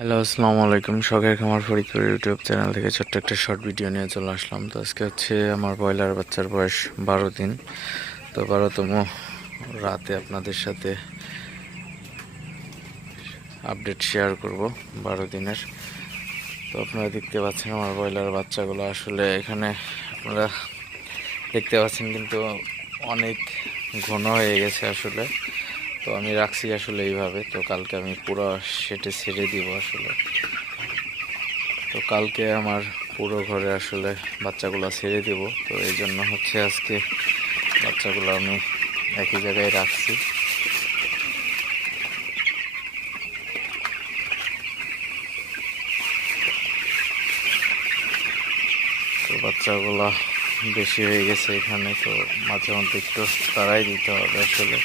Hello, আসসালামু আলাইকুম। শখের খামার ফরিদপুর ইউটিউব চ্যানেল থেকে ছোট্ট একটা শর্ট ভিডিও নিয়ে চলে আসলাম। তো আজকে হচ্ছে আমার ব্রয়লার বাচ্চার বয়স 12 দিন। তো 12তম রাতে আপনাদের সাথে আপডেট শেয়ার করব 12 দিনের। তো আপনারা দেখতে পাচ্ছেন আমার ব্রয়লার বাচ্চাগুলো আসলে এখানে আপনারা দেখতে পাচ্ছেন কিন্তু অনেক ঘন হয়ে গেছে আসলে। তো আমি রাখছি আসলে এইভাবে। তো কালকে আমি পুরো সেটে ছেড়ে দিব আসলে। তো কালকে আমার পুরো ঘরে আসলে বাচ্চাগুলো ছেড়ে দেব। তো এই জন্য হচ্ছে আজকে বাচ্চাগুলো আমি একই জায়গায় রাখছি। তো বাচ্চাগুলো বেশি হয়ে গেছে এখানে, তো মাঝে মধ্যে একটু তাড়াই দিতে হবে আসলে।